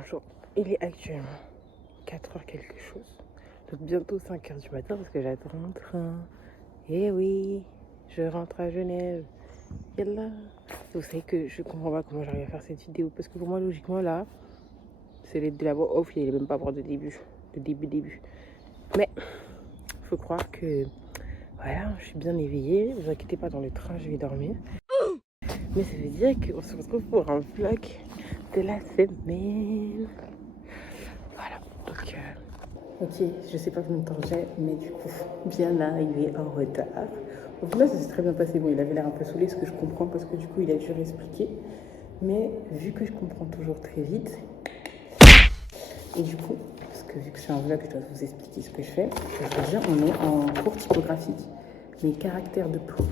Bonjour, il est actuellement 4h quelque chose. Donc bientôt 5h du matin parce que j'attends mon train. Et oui, je rentre à Genève. Yallah. Vous savez que je comprends pas comment j'arrive à faire cette vidéo parce que pour moi logiquement là, c'est de la voix off, il n'est même pas voir de début. De début. Mais faut croire que voilà, je suis bien éveillée. Ne vous inquiétez pas, dans le train je vais dormir. Mais ça veut dire qu'on se retrouve pour un vlog de la semaine. Voilà, donc ok, je sais pas combien de temps j'ai, mais du coup, bien arrivé en retard. Au final, ça s'est très bien passé. Bon, il avait l'air un peu saoulé, ce que je comprends, parce que du coup, il a dû réexpliquer. Mais vu que je comprends toujours très vite, et du coup, parce que vu que c'est un vlog, je dois vous expliquer ce que je fais. Déjà, on est en cours typographique, mais caractères de plomb.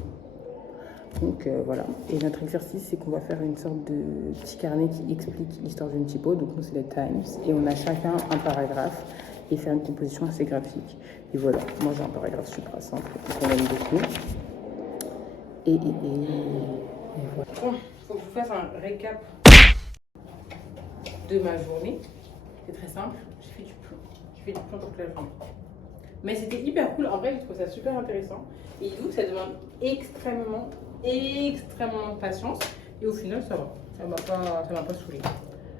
Donc voilà, et notre exercice c'est qu'on va faire une sorte de petit carnet qui explique l'histoire d'une typo, donc nous c'est le Times, et on a chacun un paragraphe et faire une composition assez graphique. Et voilà, moi j'ai un paragraphe super simple qu'on aime beaucoup. Et voilà. Bon, il faut que je vous fasse un récap de ma journée. C'est très simple, j'ai fait du plomb toute la journée. Mais c'était hyper cool, en vrai je trouve ça super intéressant. Et du coup ça demande extrêmement de patience. Et au final ça va, ça m'a pas saoulé.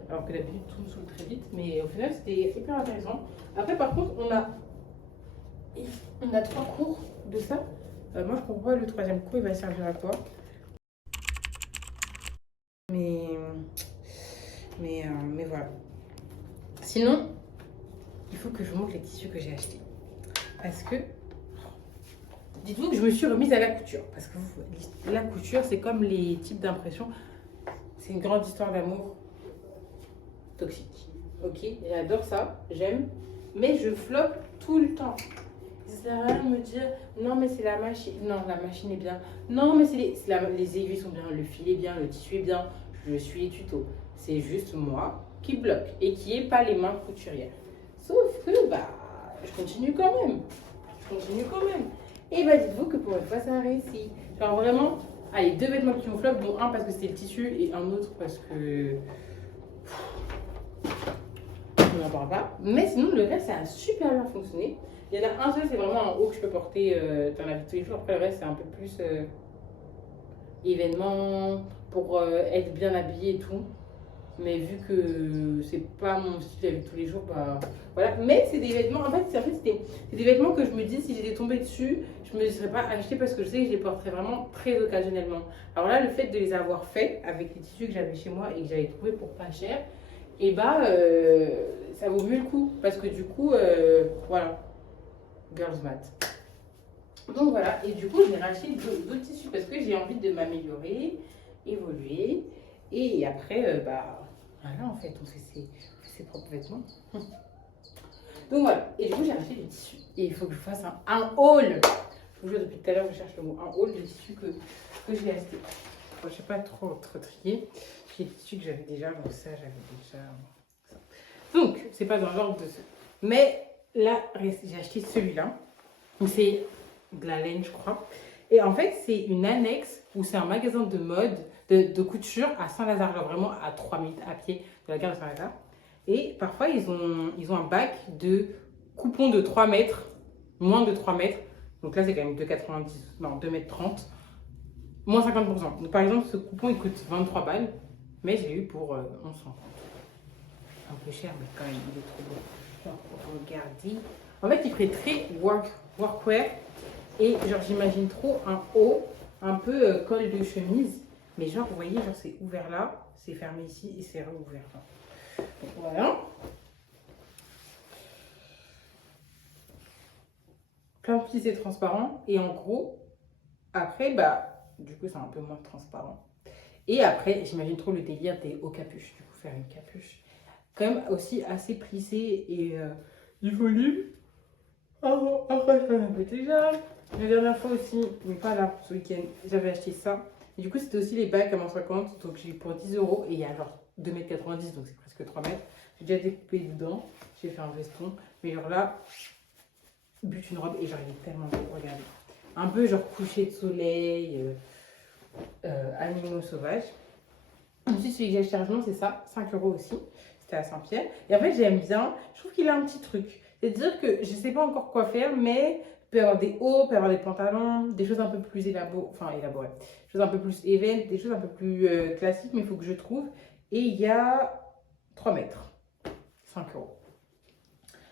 Alors que d'habitude tout me saoule très vite. Mais au final c'était hyper intéressant. Après par contre on a 3 cours de ça. Moi je comprends pas le 3e cours il va servir à quoi. Mais voilà. Sinon, il faut que je vous montre les tissus que j'ai achetés. Parce que dites-vous que je me suis remise à la couture. Parce que la couture, c'est comme les types d'impression. C'est une grande histoire d'amour toxique. Ok, j'adore ça, j'aime. Mais je floppe tout le temps. Ça sert à rien de me dire non, mais c'est la machine. Non, la machine est bien. Non, mais les aiguilles sont bien, le fil est bien, le tissu est bien. Je suis les tutos. C'est juste moi qui bloque et qui n'ai pas les mains couturières. Sauf que, bah, je continue quand même. Et bah, dites-vous que pour une fois, ça a réussi. Genre vraiment, allez, 2 vêtements qui m'ont flop, dont un parce que c'était le tissu et un autre parce que. On n'en parle pas. Mais sinon, le reste, ça a super bien fonctionné. Il y en a un seul, c'est vraiment un haut que je peux porter dans la vie de tous les jours. Après, le reste, c'est un peu plus événement pour être bien habillé et tout. Mais vu que c'est pas mon style de la vie de tous les jours, bah voilà. Mais c'est des vêtements, en fait, c'est des vêtements que je me dis, si j'étais tombée dessus, je me serais pas acheté parce que je sais que je les porterais vraiment très occasionnellement. Alors là, le fait de les avoir faits avec les tissus que j'avais chez moi et que j'avais trouvé pour pas cher, et bah ça vaut mieux le coup. Parce que du coup, voilà, girls math. Donc voilà, et du coup, j'ai racheté d'autres tissus parce que j'ai envie de m'améliorer, évoluer. Et après, bah voilà, en fait, on fait ses propres vêtements. Donc voilà, et du coup, j'ai racheté du tissu. Et il faut que je fasse un haul. Je vous jure, depuis tout à l'heure, je cherche le mot. Un haul de tissus que j'ai acheté. Bon, je sais pas trop trier. J'ai des tissus que j'avais déjà, donc ça, j'avais déjà. Ça. Donc, c'est pas dans l'ordre de ce. Mais là, j'ai acheté celui-là. Donc, c'est de la laine, je crois. Et en fait, c'est une annexe où c'est un magasin de mode, de couture à Saint-Lazare, genre vraiment à 3 minutes à pied de la gare de Saint-Lazare. Et parfois, ils ont un bac de coupons de 3 mètres, moins de 3 mètres. Donc là, c'est quand même 2,90, non, 2,30 m, moins 50%. Donc par exemple, ce coupon, il coûte 23 balles, mais je l'ai eu pour 11,50 €. Un peu cher, mais quand même, il est trop beau. Regardez. En fait, il ferait très workwear. Et genre, j'imagine trop un haut, un peu col de chemise. Mais genre, vous voyez, genre, c'est ouvert là, c'est fermé ici et c'est rouvert là. Donc voilà. Plein de petits et transparent. Et en gros, après, bah, du coup, c'est un peu moins transparent. Et après, j'imagine trop le délire des hauts capuches. Du coup, faire une capuche. Quand même aussi assez plissé et du volume. Après, ça m'a coûté cher. La dernière fois aussi, mais pas là, ce week-end, j'avais acheté ça. Et du coup, c'était aussi les bacs à moins 50. Donc, j'ai eu pour 10 € et il y a genre 2,90 m, donc c'est presque 3 mètres. J'ai déjà découpé dedans. J'ai fait un veston. Mais genre là, but une robe et genre, il est tellement beau. Regardez. Un peu genre coucher de soleil, animaux sauvages. Ensuite, celui que j'ai acheté à Argent, c'est ça, 5 € aussi. C'était à Saint-Pierre. Et en fait, j'aime bien. Je trouve qu'il a un petit truc. C'est-à-dire que je ne sais pas encore quoi faire, mais il peut y avoir des hauts, il peut y avoir des pantalons, des choses un peu plus élaborées. Des choses un peu plus event, des choses un peu plus classiques, mais il faut que je trouve. Et il y a 3 mètres. 5 €.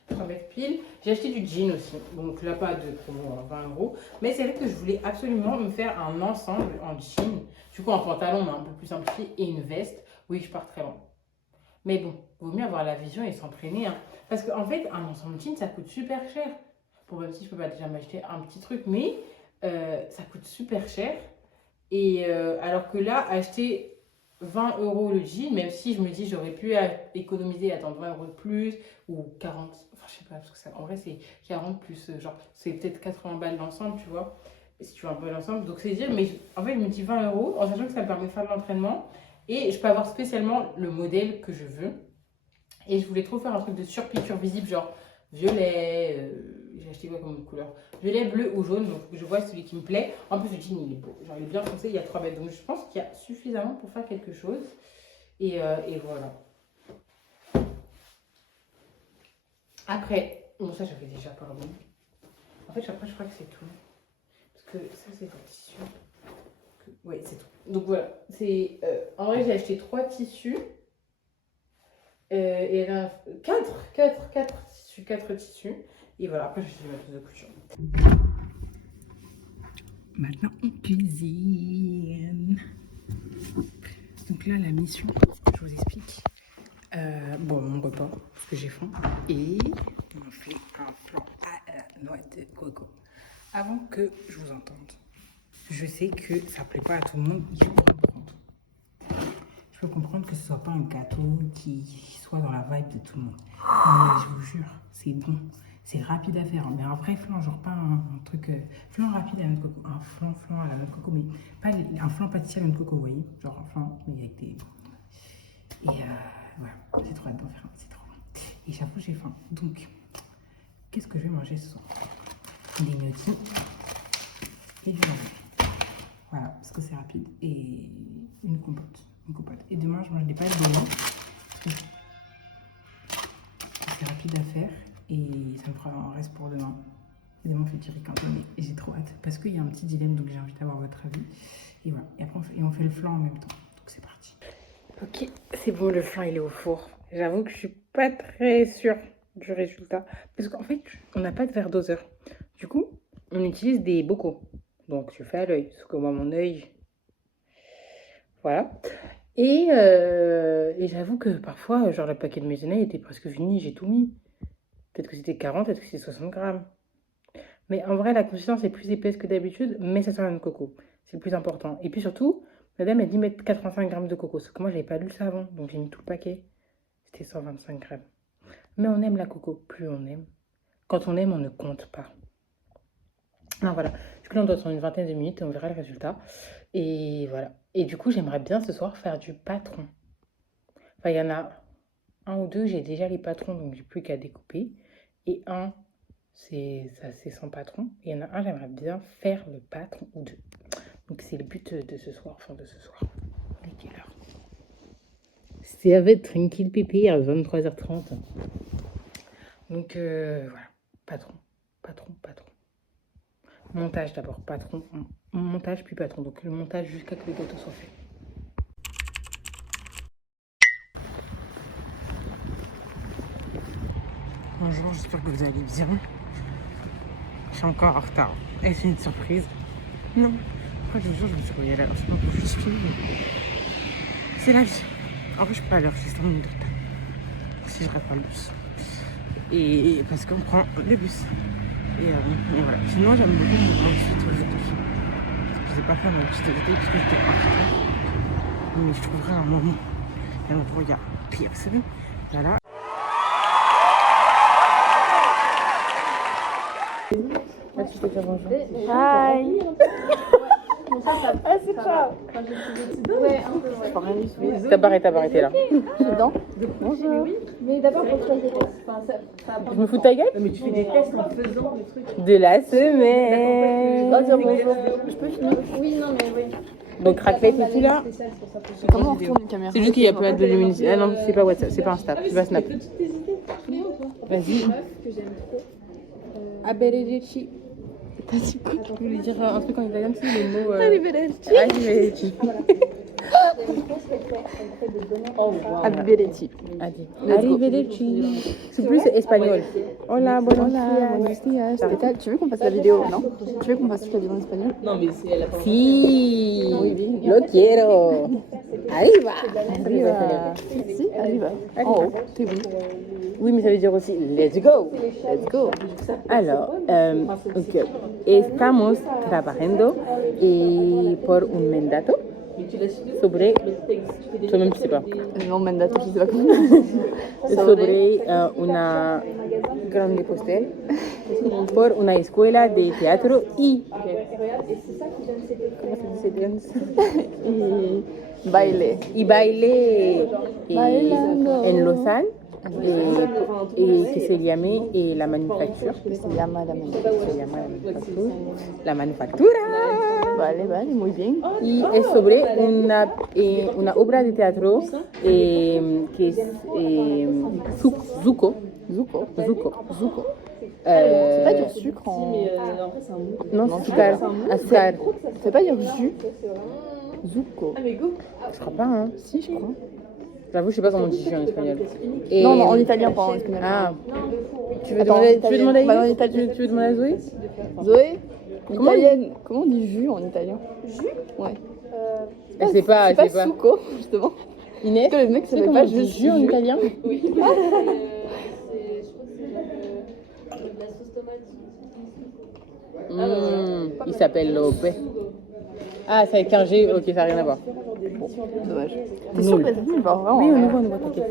3 mètres pile. J'ai acheté du jean aussi. Donc là, pas de promo, 20 €. Mais c'est vrai que je voulais absolument me faire un ensemble en jean. Du coup, un pantalon, mais un peu plus simplifié, et une veste. Oui, je pars très loin. Mais bon, vaut mieux avoir la vision et s'entraîner. Hein. Parce qu'en fait, un ensemble jean, ça coûte super cher. Bon, même si je peux pas déjà m'acheter un petit truc, mais ça coûte super cher. Et alors que là, acheter 20 € le jean, même si je me dis j'aurais pu économiser et attendre 20 € de plus, ou 40, enfin je sais pas, parce que ça, en vrai c'est 40 plus, genre c'est peut-être 80 balles l'ensemble, tu vois, si tu veux un peu l'ensemble. Donc c'est dire, mais en fait je me dis 20 € en sachant que ça me permet de faire de l'entraînement et je peux avoir spécialement le modèle que je veux. Et je voulais trop faire un truc de surpiqûre visible, genre violet, j'ai acheté quoi comme couleur? Violet, bleu ou jaune, donc je vois celui qui me plaît. En plus, le jean, il est beau. Genre, il est bien foncé, il y a 3 mètres. Donc, je pense qu'il y a suffisamment pour faire quelque chose. Et voilà. Après, bon, ça, j'avais déjà parlé. En fait, après, je crois que c'est tout. Parce que ça, c'est un tissu. Oui, c'est tout. Donc, voilà. En vrai, j'ai acheté 3 tissus. Et elle a 4 tissus. Et voilà, après je vais mettre de couture. Maintenant on cuisine. Donc là la mission, je vous explique. Bon, mon repas, parce que j'ai faim. Et on fait un flan à la noix de coco. Avant que je vous entende, je sais que ça ne plaît pas à tout le monde, il faut comprendre. Je peux comprendre que ce ne soit pas un gâteau qui soit dans la vibe de tout le monde. Mais je vous jure, c'est bon. C'est rapide à faire. Mais un vrai flan, genre pas un truc... flan rapide à la noix de coco. Un flan à la noix de coco, mais pas un flan pâtissier à la noix de coco, vous voyez. Genre un flan, mais avec des... Et voilà, c'est trop hâte d'en faire un. C'est trop bon. Et j'avoue, j'ai faim. Donc, qu'est-ce que je vais manger ce soir? Des gnocchis et du manger. Voilà, parce que c'est rapide. Et une compote. Et demain, je mange des pâtes blanches. C'est rapide à faire et ça me fera un reste pour demain. Et demain, on fait du riz canton, mais j'ai trop hâte parce qu'il y a un petit dilemme, donc j'ai envie d'avoir votre avis. Et voilà. Et après, on fait le flan en même temps. Donc c'est parti. Ok, c'est bon, le flan il est au four. J'avoue que je suis pas très sûre du résultat parce qu'en fait, on n'a pas de verre doseur. Du coup, on utilise des bocaux. Donc je fais à l'œil, sauf que moi, mon œil, voilà. Et j'avoue que parfois, genre le paquet de maisonnette était presque fini, j'ai tout mis. Peut-être que c'était 40, peut-être que c'était 60 grammes. Mais en vrai, la consistance est plus épaisse que d'habitude, mais ça sent la noix de coco. C'est le plus important. Et puis surtout, madame a dit mettre 85 grammes de coco. Sauf que moi, j'avais pas lu ça avant, donc j'ai mis tout le paquet. C'était 125 grammes. Mais on aime la coco, plus on aime. Quand on aime, on ne compte pas. Alors voilà, du coup là on doit attendre une vingtaine de minutes et on verra le résultat. Et voilà. Et du coup j'aimerais bien ce soir faire du patron. Enfin il y en a un ou deux, j'ai déjà les patrons donc j'ai plus qu'à découper. Et un, c'est sans patron. Et il y en a un, j'aimerais bien faire le patron ou deux. Donc c'est le but de ce soir, enfin de ce soir. Il est quelle heure? C'est avec Tranquille Pépé à 23h30. Donc voilà, patron. Montage d'abord, patron, montage puis patron. Donc le montage jusqu'à que les gâteaux soient faits. Bonjour, j'espère que vous allez bien. Je suis encore en retard. Est-ce une surprise? Non. Après, je vous jure, je me suis réveillée à l'heure. Je sais pas pourquoi je suis. C'est la vie. En vrai, je suis pas à l'heure, c'est 5 minutes de retard. Si je rate pas le bus. Et parce qu'on prend le bus. Et voilà. Sinon, j'aime beaucoup mon outfit aujourd'hui. Je ne sais pas faire mon outfit d'été parce que j'étais en retard. Mais je trouverai un moment. Et un endroit, il y a pire. C'est bon. Voilà. Là, tu t'es fait bonjour. Hi. Ah, c'est ciao. Ouais, un peu, ouais. Ta barre est là. Dedans. Bonjour. Mais d'abord, faut que je fasse des tests. Enfin, ça va Je prendre me fous de ta gueule? Mais tu fais des tests en faisant des trucs. De la semaine. Oh, dire bonjour. Je peux finir? Oui, non, mais oui. Donc raclette et tout là. Comment on retourne une caméra? C'est juste qu'il n'y a pas de luminosité. Ah non, c'est pas WhatsApp, c'est pas un Snap, c'est pas Snap. Vas-y. Arrivederci. T'as dit quoi? Je voulais dire un truc en italien, tu sais, le mot. Arrivederci. Arrivederci. Arrivederci. Arrivederci. C'est plus espagnol. Hola, buenos días. Tu veux qu'on fasse la vidéo, non? Tu veux qu'on fasse toute la vidéo en espagnol? Non, mais c'est la Si, lo quiero. Arriva. Si, arriva. En haut, t'es bon. Oui, mais ça veut dire aussi let's go. Let's go. Alors, ok. Estamos trabajando por un mandato sobre. Toi-même, tu sais pas. Non, mandato, je sais pas comment. Sobre una grande postel por una escuela de teatro y. ¿Cómo se dice dance? Baile. Y baile Bailando. en Lausanne. Que se llame la manufacture. Se llama la manufactura. Se llama la manufactura. La manufactura. Vale, vale, muy bien. Y es sobre una obra de teatro que es Zuko. Zuko. Zuko. C'est pas dire sucre en... Non, azúcar. Azúcar. C'est pas dire jus. Zuko. Je crois pas, hein. Si, je crois. J'avoue, je sais pas comment on dit jus en espagnol. Non, non, en italien, pas en espagnol. Ah. Tu veux Attends, demander bah, en à italien. Tu veux demander à Zoé? Zoé, italienne. Comment on dit jus en italien? Jus? Ouais. Elle sait pas, c'est pas succo, justement. Inès, que le mec tu sais savait comment pas on dit juste jus en jus. italien? Oui. De la sauce tomate. Il s'appelle Lope. Ah, c'est avec un G, ok, ça n'a rien à voir. Dommage. T'es sûr que t'as dit, genre, vraiment? Oui, on voit, t'inquiète.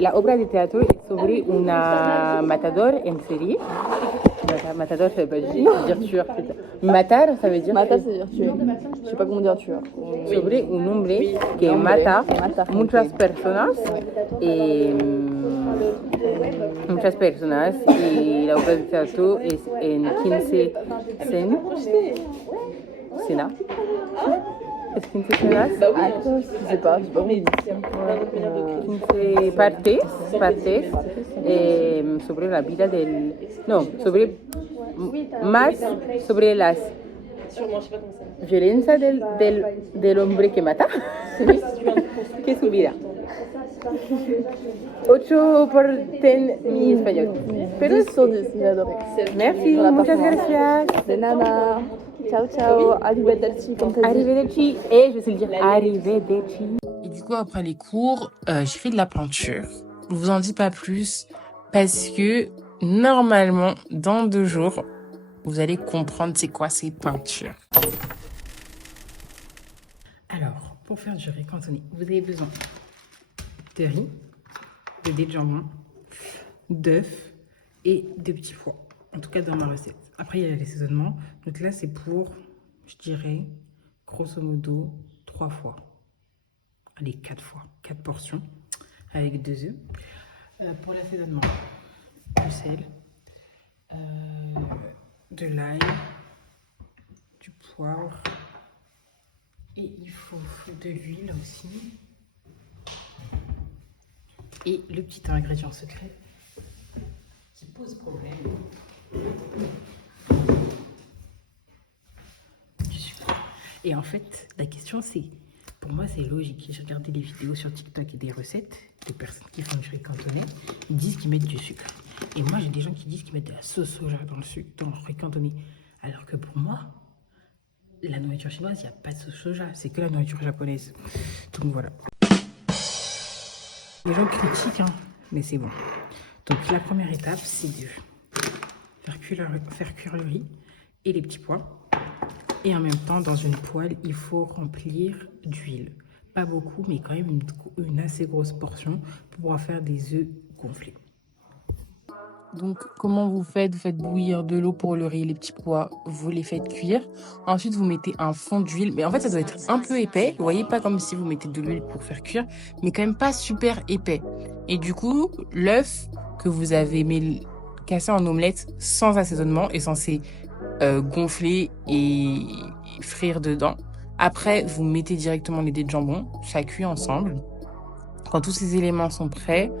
La obra de teatro es sobre una matador en serie. Matador, ça veut pas dire tueur. Matar, ça veut dire Mata, c'est dire tuer. Je sais pas comment dire tueur. sobre un hombre que mata muchas personas. Muchas personas y la obra de teatro es en 15 cenas. Es 15 cenas. Je sais pas comment il dit. 15 partes sobre la vida del... No, sobre... Más sobre las Sûrement, je sais pas comment ça. violencia del hombre que mata. Que su vida. 8 por 10 mi español. Pero 10 sur 10, j'ai adoré. merci, Dans la muchas performance. gracias. De nada. Ciao, ciao. Arrivederci, comme t'as dit. Arrivederci. Et je sais le dire. Arrivederci. Et du coup, après les cours, j'ai fait de la peinture. Je vous en dis pas plus parce que normalement, dans 2 jours, vous allez comprendre c'est quoi ces peintures. Alors, pour faire du riz cantonais, vous avez besoin de riz, de dés de jambon, d'œufs et de petits pois. En tout cas, dans ma recette. Après, il y a l'assaisonnement. Donc là, c'est pour, je dirais, grosso modo, 3 fois. Allez, 4 fois. 4 portions avec 2 œufs. Pour l'assaisonnement, du sel, de l'ail, du poivre et il faut de l'huile aussi. Et le petit ingrédient secret qui pose problème, du sucre. Et en fait, la question c'est, pour moi c'est logique. J'ai regardé des vidéos sur TikTok et des recettes, des personnes qui font du riz cantonais, ils disent qu'ils mettent du sucre. Et moi j'ai des gens qui disent qu'ils mettent de la sauce soja dans le sucre, dans le riz cantonais. Alors que pour moi, la nourriture chinoise, il n'y a pas de sauce soja, c'est que la nourriture japonaise. Donc voilà. Les gens critiquent, hein, mais c'est bon. Donc la première étape, c'est de faire cuire le riz et les petits pois. Et en même temps, dans une poêle, il faut remplir d'huile. Pas beaucoup, mais quand même une assez grosse portion pour pouvoir faire des œufs gonflés. Donc, comment vous faites? Vous faites bouillir de l'eau pour le riz et les petits pois. Vous les faites cuire. Ensuite, vous mettez un fond d'huile. Mais en fait, ça doit être un peu épais. Vous voyez, pas comme si vous mettez de l'huile pour faire cuire. Mais quand même pas super épais. Et du coup, l'œuf que vous avez cassé en omelette sans assaisonnement est censé gonfler et frire dedans. Après, vous mettez directement les dés de jambon, ça cuit ensemble. Quand tous ces éléments sont prêts,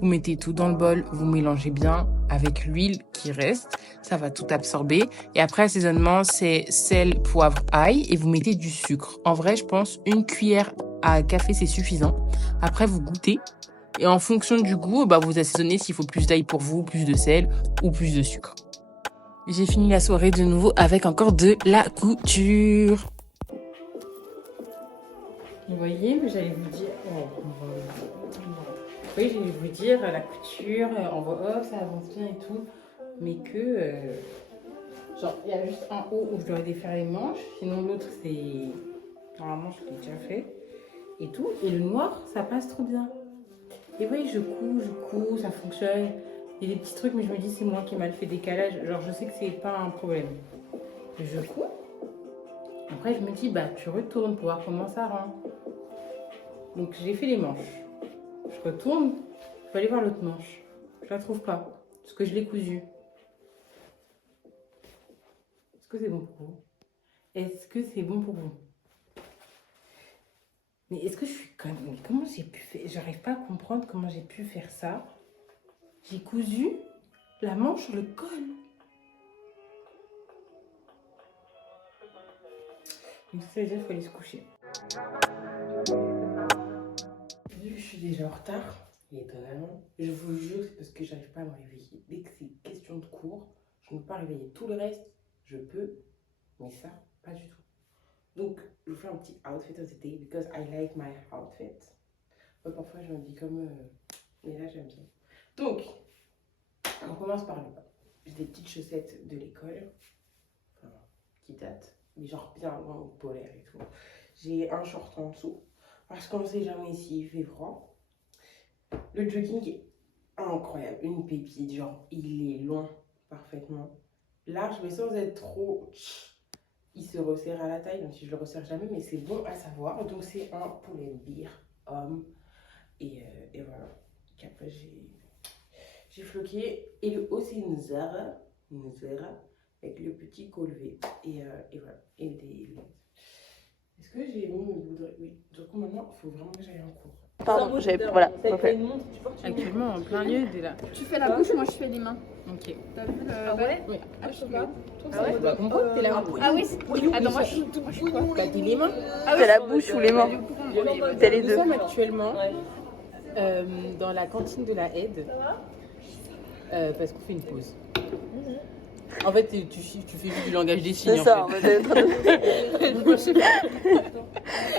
vous mettez tout dans le bol, vous mélangez bien avec l'huile qui reste, ça va tout absorber. Et après, assaisonnement, c'est sel, poivre, ail et vous mettez du sucre. En vrai, je pense une cuillère à café, c'est suffisant. Après, vous goûtez et en fonction du goût, vous assaisonnez s'il faut plus d'ail pour vous, plus de sel ou plus de sucre. J'ai fini la soirée de nouveau avec encore de la couture. Vous voyez, j'allais vous dire... Oui, j'allais vous dire, la couture, on voit, ça avance bien et tout, mais que... genre, il y a juste un haut où je dois défaire les manches, sinon l'autre, c'est... Normalement, je l'ai déjà fait, et tout. Et le noir, ça passe trop bien. Et oui, je couds, ça fonctionne. Il y a des petits trucs, mais je me dis, c'est moi qui ai mal fait décalage. Genre, je sais que c'est pas un problème. Je couds. Après, je me dis, tu retournes pour voir comment ça rend. Donc, j'ai fait les manches. Je retourne, je vais aller voir l'autre manche. Je la trouve pas, parce que je l'ai cousue. Est-ce que c'est bon pour vous? Est-ce que c'est bon pour vous? Mais est-ce que je suis conne? Mais comment j'ai pu faire? J'arrive pas à comprendre comment j'ai pu faire ça. J'ai cousu la manche sur le col. Donc ça veut dire qu'il faut aller se coucher. Vu que je suis déjà en retard, il est vraiment... Je vous jure, c'est parce que j'arrive pas à me réveiller. Dès que c'est question de cours, je ne peux pas réveiller. Tout le reste, je peux, mais ça, pas du tout. Donc, je vous fais un petit outfit of the day because I like my outfit. Parfois, je me dis comme... mais là, j'aime bien. Donc, on commence par le bas. J'ai des petites chaussettes de l'école, qui datent, mais genre bien loin, polaire et tout. J'ai un short en dessous, parce qu'on ne sait jamais s'il fait froid. Le jogging est incroyable, une pépite, genre il est long, parfaitement. Large, mais sans être trop... Il se resserre à la taille, donc si je le resserre jamais, mais c'est bon à savoir. Donc c'est un poulet beer homme. Et voilà. Et après j'ai floqué. Et le haut c'est une Zara. Avec le petit collet. Et voilà. Et des lunettes. Est-ce que j'ai mis mes bouderies? Oui. Du coup maintenant, il faut vraiment que j'aille en cours. Pardon, j'avais... Voilà. Okay. Actuellement, en plein lieu, t'es là. Tu fais la bouche, moi je fais les mains. Ok. T'as vu le balai? Oui. Ah, je sais pas. Ah ouais, bah, on voit que t'es là. Ah oui, attends, moi je suis tout. T'as dit les mains? T'as la bouche ou les mains? T'as les Nous deux. sommes actuellement dans la cantine de la Aide. Parce qu'on fait une pause. En fait, tu fais juste du langage des signes. C'est ça, en on fait. va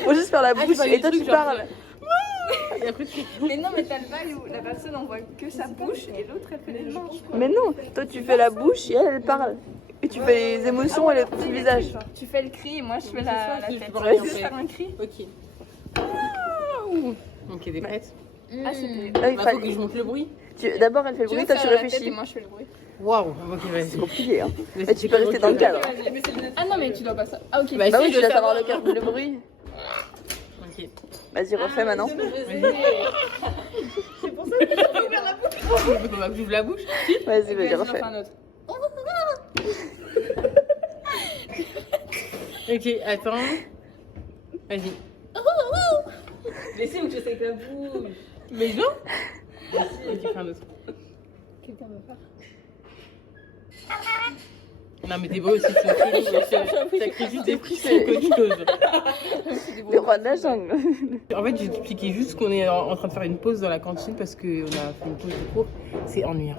Faut juste faire la bouche et toi tu parles. Et après, tu... Mais non, mais t'as le bail où la personne on voit que sa bouche et l'autre elle fait les mains. Mais non, toi tu fais la bouche et elle parle. Et tu fais les émotions et le petit visage. Tu fais le cri et moi je fais la ça, tête. c'est Tu pareil, veux en fait. faire un cri? Ok. Ok, t'es prête? Ah, c'était. Ah, il Faut fallait- que je monte le bruit. D'abord elle fait le bruit, toi tu la tête et réfléchis. moi je fais le bruit. Waouh, ok, vas-y. C'est compliqué hein. Mais tu peux rester dans le cadre. Ah non, mais tu dois pas ça. Ah, ok. Bah oui, essaye tu de dois savoir savoir. le bruit. Ok. Vas-y, refais maintenant. C'est pour ça que je peux ouvrir la bouche. Faut pas que j'ouvre la bouche. Vas-y, refais. un autre. Ok, attends. Vas-y. Laissez où tu sais avec la bouche. Mais non. Vas-y, ok, fais un autre. Quelqu'un veut faire? Non, mais t'es beau aussi, c'est chelou. T'as créé juste des frissons qu'autre chose. Le roi de la jungle. En fait, j'ai expliqué juste qu'on est en train de faire une pause dans la cantine parce qu'on a fait une pause de cours. C'est ennuyant.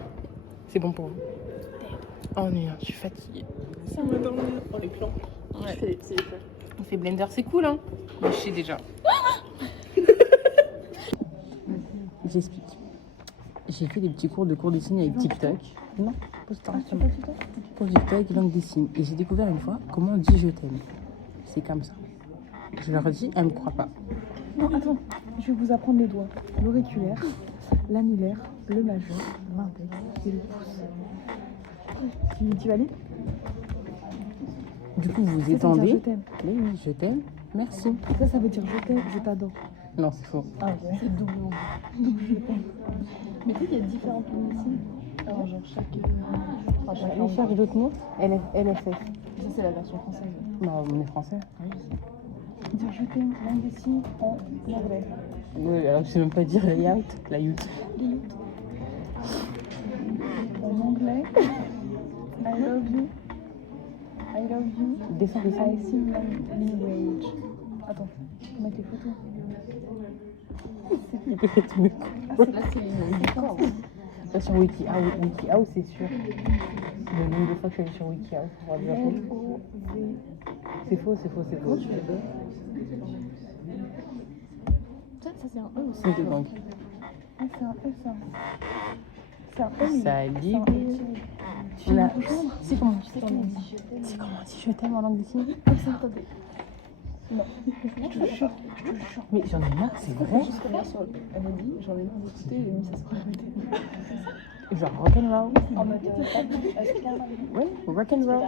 C'est bon pour vous? Ennuyant, je suis fatiguée. Ça va dormir dans les plans. Je fais des petits effets. On fait Blender, c'est cool, hein? Mais je sais déjà. J'explique. J'ai fait des petits cours de cours de signes avec TikTok. Non, pose-toi. Pour TikTok, langue des signes. Et j'ai découvert une fois comment on dit je t'aime. C'est comme ça. Je leur dis, elle me croit pas. Non, attends, je vais vous apprendre les doigts. L'auriculaire, l'annulaire, le majeur, l'index et le pouce. Tu valides? Du coup, vous Ça veut dire étendez. je t'aime. Oui, oui, je t'aime. Merci. Ça veut dire je t'aime, je t'adore. Non, c'est faux. Ah ouais. C'est double. Double je t'aime. Mais tu sais qu'il y a différentes langues ici. Alors genre chaque... Charge d'autres mots. LFF. Ça c'est la version française. Non, on est français. Oui. Dire je t'aime, langue des signes en anglais. Oui, alors je sais même pas dire layout. Layout. En anglais. I love you. I love you. Descends. I sing language. Attends, faut mettre les photos. Il peut être mieux. Là, c'est du corps. Là, sur WikiHow, c'est sûr. Le nombre de fois que je suis allée sur WikiHow pour voir du Japon. L-O-V. C'est faux. Ça, c'est un E aussi. C'est de banque. Ah, c'est un E, ça. C'est un E. Salut. Tu veux me rejoindre? C'est comment Tu sais comment on dit je t'aime? C'est comment on dit je t'aime en langue des signes? Comme ça, attendez. Non, je te jure. Mais j'en ai marre, c'est vrai. Elle m'a dit, j'en ai marre d'écouter, j'ai mis ça sur la télé. Genre rock'n'roll. En mode Oui, rock'n'roll.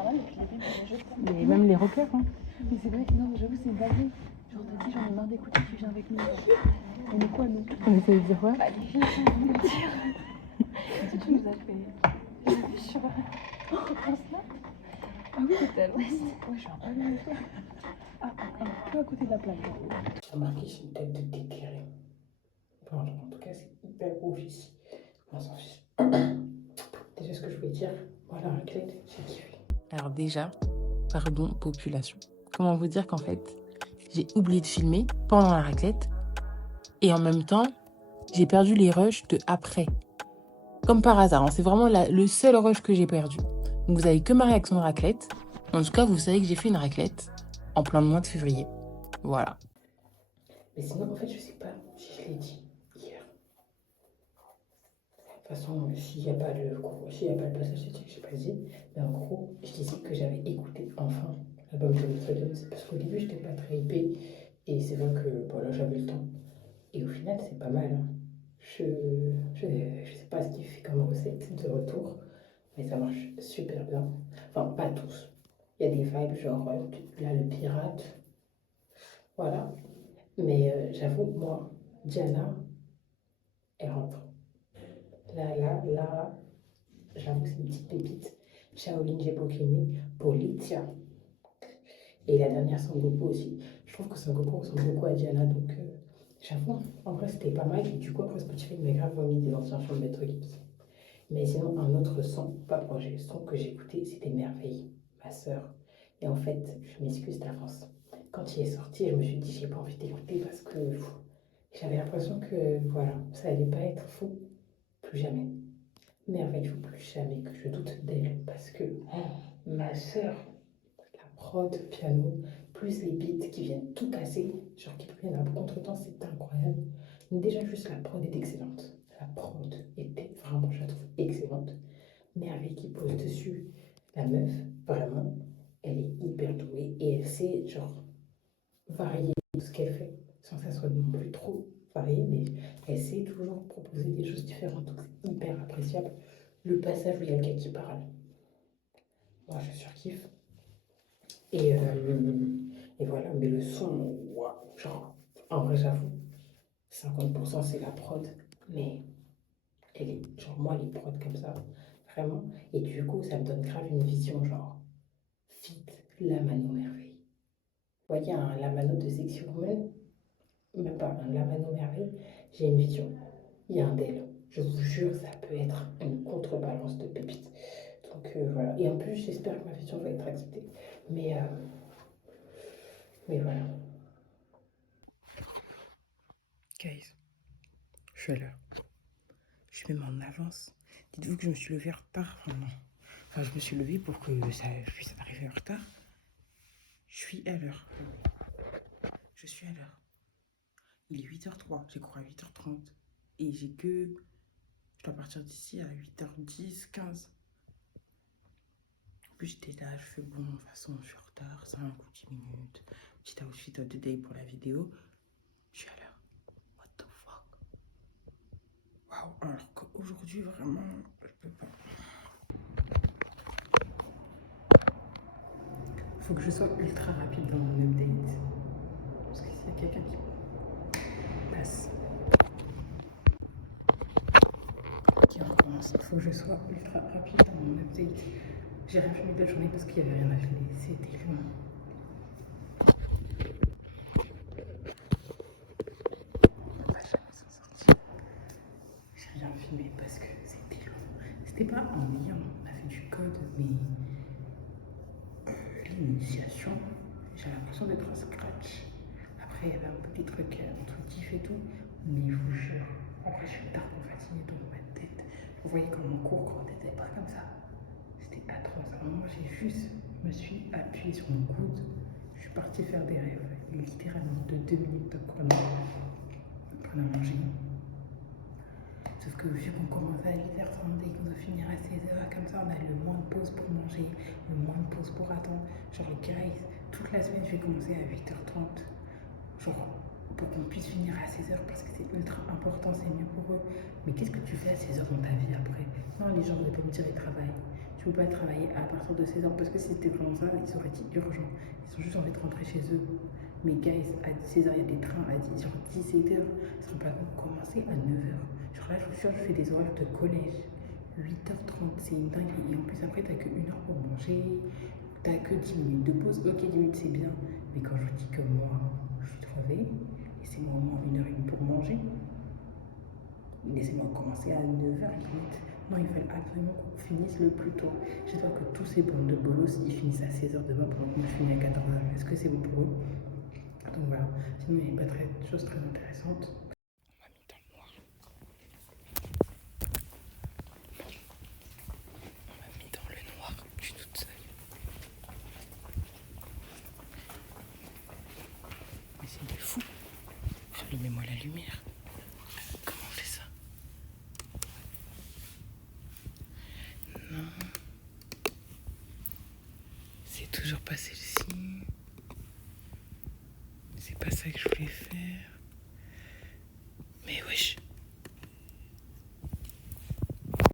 Mais même les rockers, hein. Mais c'est vrai, non, mais j'avoue, c'est une dinguerie. Genre, t'as dit, j'en ai marre d'écouter, tu viens avec nous. On est quoi, nous? On essaie de dire quoi? Bah, les filles, ça veut dire. Tu nous as fait. Je sais pas. Oh, un snap? Ah oui, peut-être. Ouais, je suis un peu loin. Ah, un peu à côté de la plaque. J'ai remarqué, j'ai une tête de déterré. Enfin, en tout cas, c'est hyper rouge ici. On s'en fiche. Déjà, ce que je voulais dire, voilà, raclette, j'ai kiffé. Alors déjà, pardon, population. Comment vous dire qu'en fait, j'ai oublié de filmer pendant la raclette et en même temps, j'ai perdu les rushs de après. Comme par hasard, hein, c'est vraiment le seul rush que j'ai perdu. Donc vous avez que ma réaction de raclette. En tout cas, vous savez que j'ai fait une raclette en plein mois de février. Voilà. Mais sinon, en fait, je sais pas si je l'ai dit hier. De toute façon, s'il n'y a pas le passage de que j'ai pas dit, mais en gros, je disais que j'avais écouté enfin l'album de Little Jones parce qu'au début, j'étais pas très hypée et c'est vrai que voilà, j'avais le temps. Et au final, c'est pas mal. Hein. Je sais pas ce qu'il fait comme recette de retour, mais ça marche super bien. Enfin, pas tous. Il y a des vibes genre là, le pirate. Voilà. Mais j'avoue, moi, Diana, elle rentre. Là, j'avoue, c'est une petite pépite. Shaolin, j'ai beaucoup aimé. Politia. Et la dernière, Sangoku aussi. Je trouve que Sangoku ressemble beaucoup à Diana, donc j'avoue, en vrai, c'était pas mal. Et du coup, après Spotify, il m'a grave remis des anciens chants de Maître Gims. Mais sinon, un autre son, pas projet, son que j'ai écouté, c'était Merveille, ma sœur. Et en fait, je m'excuse d'avance. Quand il est sorti, je me suis dit, j'ai pas envie d'écouter parce que j'avais l'impression que, voilà, ça allait pas être fou. Plus jamais. Merveille, il faut plus jamais que je doute d'elle parce que ma sœur, la prod piano, plus les beats qui viennent tout casser, genre qui prennent un contre-temps, c'est incroyable. Déjà, juste la prod est excellente. La prod était vraiment, je la trouve excellente. Merveille qui pose dessus. La meuf, vraiment, elle est hyper douée et elle sait, genre, varier ce qu'elle fait sans que ça soit non plus trop varié, mais elle sait toujours proposer des choses différentes, donc c'est hyper appréciable. Le passage où il y a quelqu'un qui parle, moi je surkiffe. Et voilà, mais le son, waouh, genre, en vrai, j'avoue, 50% c'est la prod, mais elle est, genre, moi, les prods comme ça, vraiment. Et du coup, ça me donne grave une vision, genre, fit, Lamano Merveille. Vous voyez un Lamano de Sexy Woman, même pas un Lamano Merveille, j'ai une vision. Il y a un d'elle. Je vous jure, ça peut être une contrebalance de pépites. Donc voilà. Et en plus, j'espère que ma vision va être acceptée. Mais voilà. Guys, je suis à l'heure. Je suis même en avance. Dites-vous que je me suis levée en retard. Enfin, non. Enfin, je me suis levée pour que ça puisse arriver en retard. Je suis à l'heure. Je suis à l'heure. Il est 8h03. J'ai couru à 8h30. Et j'ai que... Je dois partir d'ici à 8h10, 15. En plus, j'étais là, je fais bon, de toute façon, je suis en retard, 5 ou 10 minutes. Petit outfit of the day pour la vidéo. Je suis à l'heure. What the fuck? Waouh, alors qu'aujourd'hui, vraiment, je peux pas. Faut que je sois ultra rapide dans mon update. Parce que s'il y a quelqu'un qui passe, qui recommence, il faut que je sois ultra rapide dans mon update. J'ai rien filmé de la journée parce qu'il n'y avait rien à filmer. C'était long. code, mais l'initiation, j'ai l'impression d'être un scratch. Après, il y avait un petit truc intuitif et tout, mais je vous jure, après, je suis tard pour fatiguer dans ma tête. Vous voyez comme mon cours quand t'étais pas comme ça. C'était atroce. À un moment, j'ai juste me suis appuyée sur mon coude. Je suis partie faire des rêves, littéralement de 2 minutes de chrono. Après, on a mangé. Sauf que vu qu'on commence à 8h30 et qu'on doit finir à 16h, comme ça, on a le moins de pause pour manger, le moins de pause pour attendre. Genre, guys, toute la semaine, je vais commencer à 8h30. Genre, pour qu'on puisse finir à 16h parce que c'est ultra important, c'est mieux pour eux. Mais qu'est-ce que tu fais à 16h dans ta vie après? Non, les gens ne vont pas me dire ils travaillent. Tu ne peux pas travailler à partir de 16h parce que si c'était vraiment ça, ils auraient dit urgent. Ils ont juste envie de rentrer chez eux. Mais guys, à 16h, il y a des trains à 17h. Ça ne pas commencer à 9h. Genre là, je vous jure, je fais des horaires de collège. 8h30, c'est une dinguerie. Et en plus, après, t'as que 1 heure pour manger. T'as que 10 minutes de pause. Ok, 10 minutes, c'est bien. Mais quand je vous dis que moi, je suis crevée, laissez-moi au moins 1h30 pour manger. Laissez-moi commencer à 9h limite. Non, il fallait absolument qu'on finisse le plus tôt. J'espère que tous ces bandes de bolos, ils finissent à 16h demain pendant que moi je finis à 14h. Est-ce que c'est bon pour eux? Donc voilà. Sinon, il n'y a pas de choses très intéressantes. On m'a mis dans le noir. On m'a mis dans le noir. Je suis toute seule. Mais c'est du fou. Allumez-moi la lumière. Comment on fait ça? Non. C'est toujours pas celle-ci. C'est pas ça que je voulais faire. Mais wesh.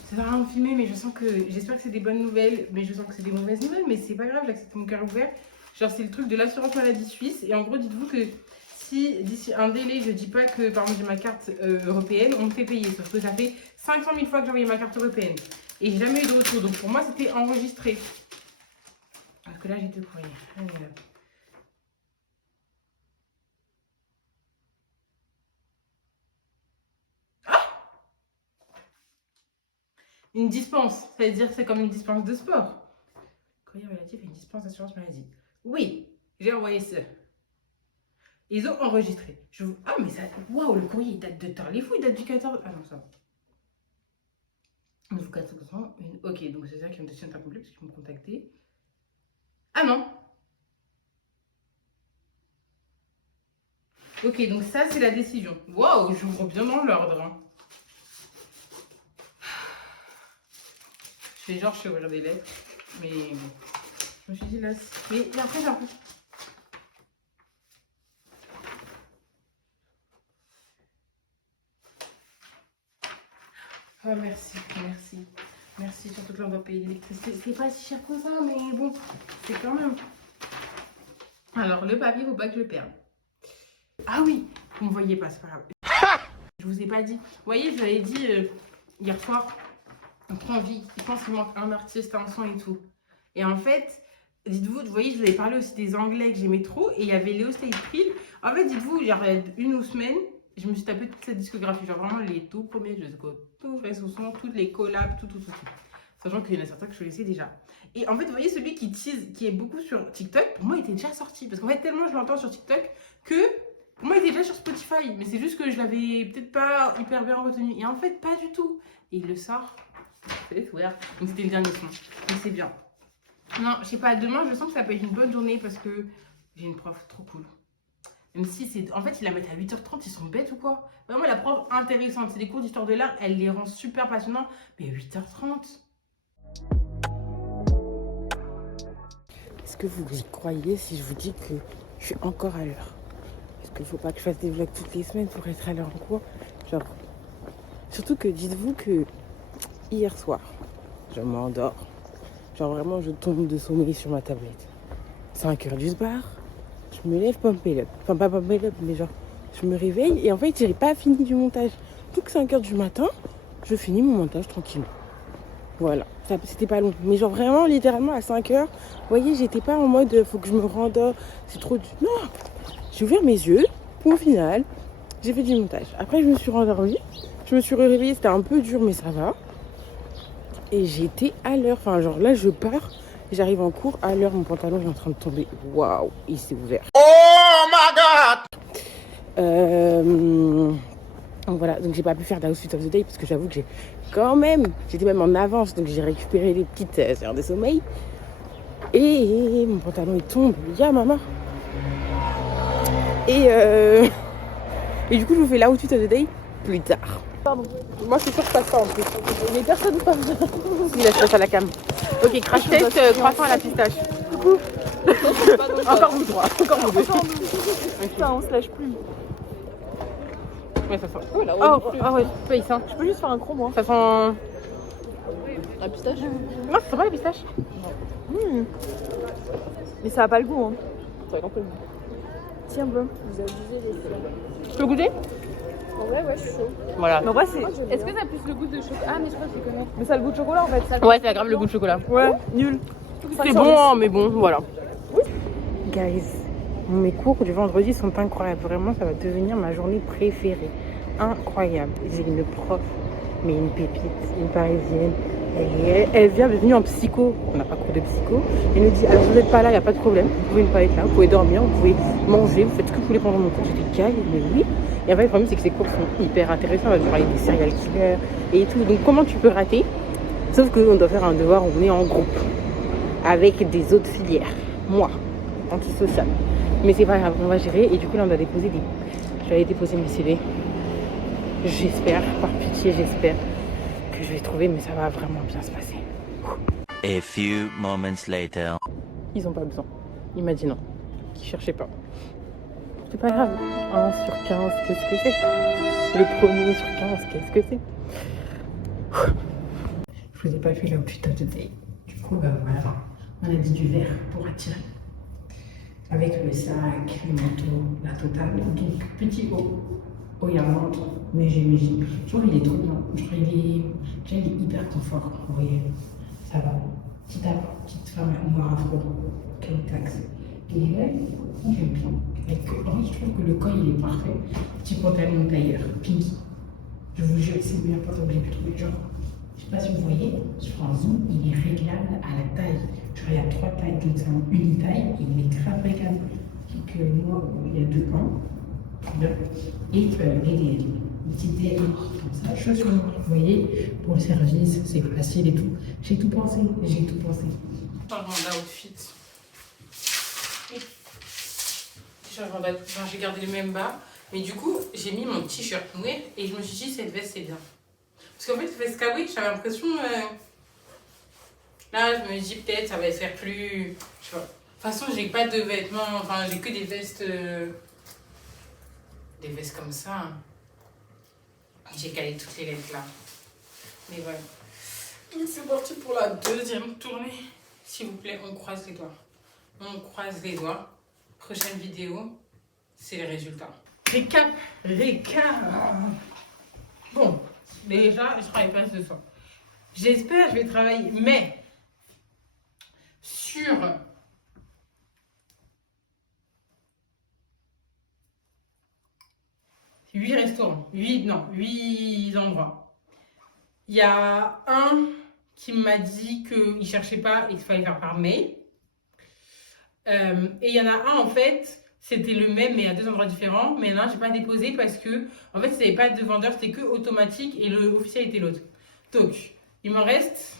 Ça va rien filmer, mais je sens que... J'espère que c'est des bonnes nouvelles, mais je sens que c'est des mauvaises nouvelles, mais c'est pas grave, j'accepte mon cœur ouvert. Genre, c'est le truc de l'assurance maladie suisse. Et en gros, dites-vous que si d'ici un délai, je dis pas que, par exemple, j'ai ma carte européenne, on me fait payer. Sauf que ça fait 500 000 fois que j'ai envoyé ma carte européenne. Et j'ai jamais eu de retour. Donc pour moi, c'était enregistré. Parce que là, j'ai 2 courriers. Allez, là. Une dispense, c'est-à-dire c'est comme une dispense de sport. Courrier relatif à une dispense d'assurance maladie. Oui, j'ai envoyé ça. Ils ont enregistré. Ah, mais ça... Waouh, le courrier, il date de tard. Les fous, il date du 14... Ah non, ça va. Donc, 400%. Ok, donc c'est ça qui me détient un complet parce qu'ils m'ont contacté. Ah non. Ok, donc ça, c'est la décision. Waouh, j'ouvre bien dans l'ordre. Hein. Je fais genre, je fais ouvrir des lettres. Mais je me suis dit là... Mais après, j'ai l'impression... Oh, merci, merci. Merci, surtout que là, on va payer l'électricité. C'est pas si cher que ça, mais bon, c'est quand même... Alors, le papier, faut pas que je le perde. Ah oui, vous me voyez pas, c'est pas grave. Je vous ai pas dit. Vous voyez, je vous avais dit hier soir, on prend vie. Je pense qu'il manque un artiste, un son et tout. Et en fait, dites-vous, vous voyez, je vous avais parlé aussi des Anglais que j'aimais trop. Et il y avait Léo Steinfeld. En fait, dites-vous, il y a 1 semaine, je me suis tapé toute cette discographie. Genre vraiment les tout premiers jusqu'au tout récent son, toutes les collabs, tout. Sachant qu'il y en a certains que je connaissais déjà. Et en fait, vous voyez, celui qui tease, qui est beaucoup sur TikTok, pour moi, il était déjà sorti. Parce qu'en fait, tellement je l'entends sur TikTok que pour moi, il était déjà sur Spotify. Mais c'est juste que je l'avais peut-être pas hyper bien retenu. Et en fait, pas du tout. Et il le sort. C'est ouvert. Donc c'était le dernier son. Mais c'est bien. Non, je sais pas, demain, je sens que ça peut être une bonne journée parce que j'ai une prof trop cool. Même si c'est... En fait, ils la mettent à 8h30, ils sont bêtes ou quoi? Vraiment, la prof intéressante. C'est des cours d'histoire de l'art, elle les rend super passionnants. Mais 8h30. Est-ce que vous y croyez si je vous dis que je suis encore à l'heure? Est-ce qu'il ne faut pas que je fasse des vlogs toutes les semaines pour être à l'heure en cours? Genre... Surtout que dites-vous que hier soir, je m'endors. Genre vraiment, je tombe de sommeil sur ma tablette. 5h du soir, je me lève pump it up. Enfin, pas pump it up, mais genre, je me réveille et en fait, j'ai pas fini du montage. Donc 5h du matin, je finis mon montage tranquillement. Voilà, c'était pas long. Mais genre vraiment, littéralement, à 5h, vous voyez, j'étais pas en mode, faut que je me rendors, c'est trop dur. Non, j'ai ouvert mes yeux, point final, j'ai fait du montage. Après, je me suis rendormie, je me suis réveillée, c'était un peu dur, mais ça va. Et j'étais à l'heure. Enfin, genre là, je pars. J'arrive en cours à l'heure. Mon pantalon est en train de tomber. Waouh, il s'est ouvert. Oh my god! Donc voilà, donc j'ai pas pu faire d'outfit of the day parce que j'avoue que j'étais même en avance, donc j'ai récupéré les petites heures de sommeil. Et mon pantalon il tombe, maman. Et du coup je vous fais l'outfit of the day plus tard. Pardon. Moi, je suis sûre que je passe pas en plus. Mais personne ne passe. Il laisse passer à la cam. Ok, crash test, croissant à la pistache. Coucou. Encore vous trois, encore vous deux. Putain, on se lâche plus. Ouais, ça sent. Oh, là, Ah ouais, space, hein. Je peux juste faire un croc, moi. Ça sent. La pistache. Non, ça sent pas la pistache. Mais ça a pas le goût, hein. Ça va un peu le goût. Tiens, bon. Vous abusez les filles. Tu peux goûter? En vrai, ouais, je suis chaud. Voilà. Mais en vrai, c'est. Est-ce que ça a plus le goût de chocolat? Ah, mais je crois que je connais. Mais ça a le goût de chocolat en fait. Ouais, ça a grave le goût de chocolat. Ouais, nul. C'est bon, hein, mais bon, voilà. Guys, mes cours du vendredi sont incroyables. Vraiment, ça va devenir ma journée préférée. Incroyable. J'ai une prof, mais une pépite, une parisienne. Elle vient de venir en psycho. On n'a pas cours de psycho. Elle nous dit, alors vous n'êtes pas là, il n'y a pas de problème. Vous pouvez ne pas être là, vous pouvez dormir, vous pouvez manger, vous faites ce que vous voulez pendant mon cours. J'étais calme, mais oui. Et en fait, le problème, c'est que ces cours sont hyper intéressants. On va parler des serial killers et tout. Donc, comment tu peux rater? Sauf qu'on doit faire un devoir, on est en groupe. Avec des autres filières. Moi, antisocial. Mais c'est pas grave, on va gérer. Et du coup, là, on a déposé j'avais déposé mes CV. J'espère, par pitié, j'espère que je vais trouver, mais ça va vraiment bien se passer. A few moments later. Ils ont pas besoin. Il m'a dit non. Qu'ils cherchaient pas. C'est pas grave. 1 sur 15, qu'est-ce que c'est? Le premier sur 15, qu'est-ce que c'est? Je vous ai pas fait l'outfit of the day. Du coup, bah voilà. On a dit du vert pour attirer. Avec le sac, le manteau, la totale. Donc, petit haut. Oh, il y a un manteau. Mais j'ai. Je trouve qu'il est trop bien. Je trouve qu'il est hyper confort. Vous voyez, ça va. Petite femme noire afro. Quelle taxe. Et là, j'aime bien. En fait, je trouve que le col, il est parfait. Petit pantalon tailleur, pinky. Je vous jure, c'est le meilleur pantalon que j'ai pu trouver. Genre, je sais pas si vous voyez, sur un zoom, il est réglable à la taille. Genre, il y a 3 tailles, donc c'est en une taille, et il est grave réglable. Donc, moi, il y a 2 ans. Bien. Et les petites ailes comme ça, chaussures noires. Vous voyez, pour le service, c'est facile et tout. J'ai tout pensé. Changement d'outfit. J'ai gardé les mêmes bas, mais du coup, j'ai mis mon t-shirt noir et je me suis dit, cette veste, c'est bien. Parce qu'en fait, veste kawaii, j'avais l'impression. Là, je me dis, peut-être, ça va se faire plus. Je sais pas. De toute façon, j'ai pas de vêtements, enfin, j'ai que des vestes. Des vestes comme ça. J'ai calé toutes les lettres là. Mais voilà. C'est parti pour la deuxième tournée. S'il vous plaît, on croise les doigts. On croise les doigts. Prochaine vidéo, c'est les résultats. Récap. Bon, déjà, je travaille pas ce soir. J'espère que je vais travailler, mais sur 8 restaurants, 8 endroits. Il y a un qui m'a dit qu'il ne cherchait pas et qu'il fallait faire par mail. Et il y en a un, en fait, c'était le même, mais à 2 endroits différents. Mais là, je n'ai pas déposé parce que, en fait, c'était pas de vendeur, c'était que automatique et le officiel était l'autre. Donc, il m'en reste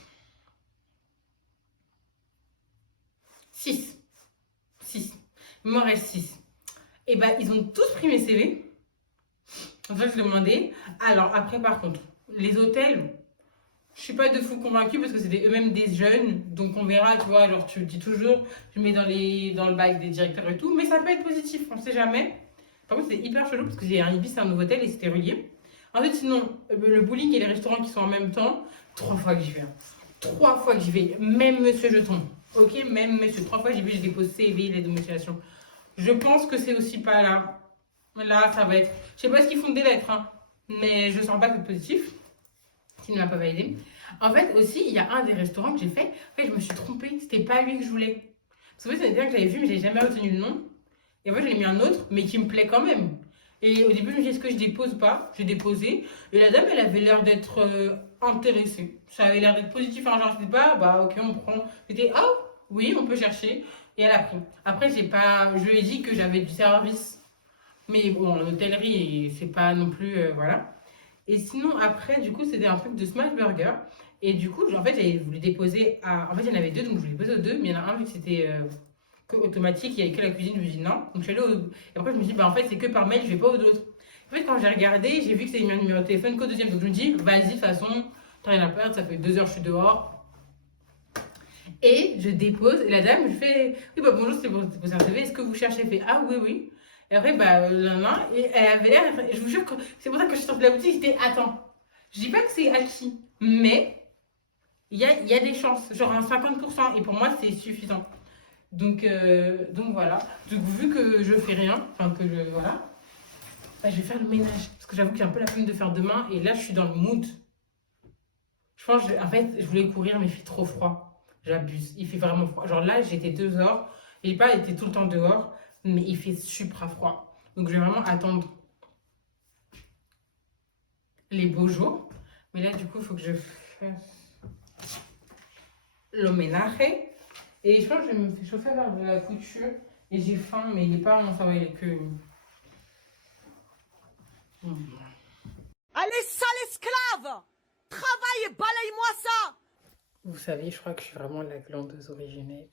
6. Il m'en reste 6. Et ben, ils ont tous pris mes CV. En fait, je demandais. Alors, après, par contre, les hôtels, je suis pas de fou convaincue parce que c'était eux-mêmes des jeunes. Donc, on verra, tu vois. Genre, tu dis toujours, je mets dans le bac des directeurs et tout. Mais ça peut être positif, on sait jamais. Par contre, c'était hyper chelou parce que j'ai un Ibis, c'est un nouveau hôtel et c'était relié. Ensuite, sinon, le bowling et les restaurants qui sont en même temps, 3 fois que j'y vais. 3 fois que j'y vais. Même monsieur Jeton. Ok, même monsieur. 3 fois que j'y vais, je dépose CV, lettre de motivation. Je pense que c'est aussi pas là. Là, ça va être. Je sais pas ce qu'ils font des lettres, hein, mais je sens pas que c'est positif. S'il ne m'a pas validé. En fait, aussi, il y a un des restaurants que j'ai fait. En fait, je me suis trompée. C'était pas lui que je voulais. Parce qu'en fait, c'est un que j'avais vu, mais j'ai jamais retenu le nom. Et en fait, j'en ai mis un autre, mais qui me plaît quand même. Et au début, je me dis, est-ce que je dépose ou pas? J'ai déposé. Et la dame, elle avait l'air d'être intéressée. Ça avait l'air d'être positif, hein, genre c'était pas, bah ok, on prend. C'était, ah oui, on peut chercher. Et elle a pris. Après, je lui ai dit que j'avais du service. Mais bon, l'hôtellerie, c'est pas non plus, voilà. Et sinon, après, du coup, c'était un truc de Smash Burger. Et du coup, en fait, j'avais voulu déposer à. En fait, il y en avait deux, donc je voulais déposer aux deux. Mais il y en a un, vu que c'était que automatique, il y avait que la cuisine, je me suis dit non. Donc je suis allée au. Et après, je me suis dit, bah en fait, c'est que par mail, je vais pas aux autres. En fait, quand j'ai regardé, j'ai vu que c'était mis un numéro de téléphone qu'au deuxième. Donc je me dis, vas-y, de toute façon, t'as rien à perdre, ça fait 2 heures, je suis dehors. Et je dépose, et la dame, je fais, oui, bah bonjour, c'est pour déposer un CV, est-ce que vous cherchez? Elle fait, ah oui, oui. Et après, bah, là, et elle avait l'air, je vous jure, c'est pour ça que je suis sortie de la boutique, j'étais, attends, je dis pas que c'est acquis, mais il y a des chances, genre un 50%, et pour moi, c'est suffisant. Donc voilà. Donc vu que je fais rien, enfin que je, voilà, bah, je vais faire le ménage. Parce que j'avoue que j'ai un peu la flemme de faire demain, et là, je suis dans le mood. Je pense, en fait, je voulais courir, mais il fait trop froid. J'abuse. Il fait vraiment froid. Genre là, j'étais dehors. J'ai pas été tout le temps dehors, mais il fait super froid. Donc je vais vraiment attendre les beaux jours. Mais là, du coup, il faut que je fasse le ménage. Et je pense que je vais me faire chauffer vers de la couture. Et j'ai faim, mais il n'est pas ça va, il est que. Allez, sale esclave! Travaille et balaye-moi ça! Vous savez, je crois que je suis vraiment la glandeuse originelle.